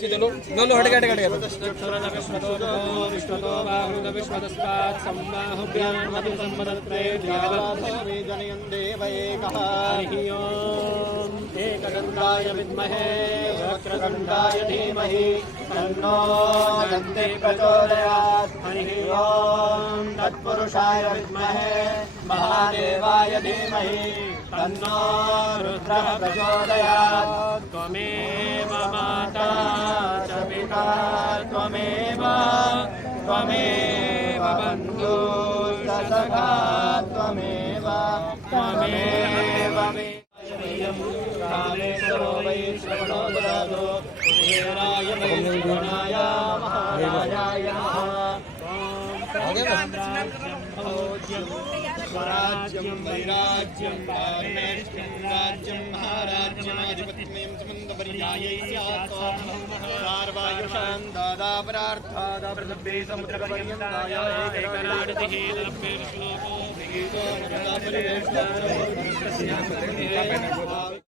चलो लो हट गया विश्वतो बाहुविश्वतस्मात् सम्माहुभ्यामपि सम्मदत्रये जनयन् देव एकः ॐ एकदन्ताय विद्महे वक्रतुण्डाय धीमहि तन्नो दन्ते प्रचोदयात् हरिः ॐ तत्पुरुषाय विद्महे महादेवाय धीमहि तन्नो रुद्रः प्रचोदयात् त्वमेव माता च पिता त्वमेव बन्धुश्च सखा त्वमेव मे कामेश्वरो वै श्रवणो ददातु कुबेराय वै श्रवणाय महाराजाय नमः स्वराज्यं वैराज्यं राज्यं महाराज्यमाधिपत्यं समन्तपर्यायै स्यात् सार्वायुषां दादापरार्थादाप्रसभ्ये समुद्रपर्यन्ताय एकराडतिः लभ्ये श्लोको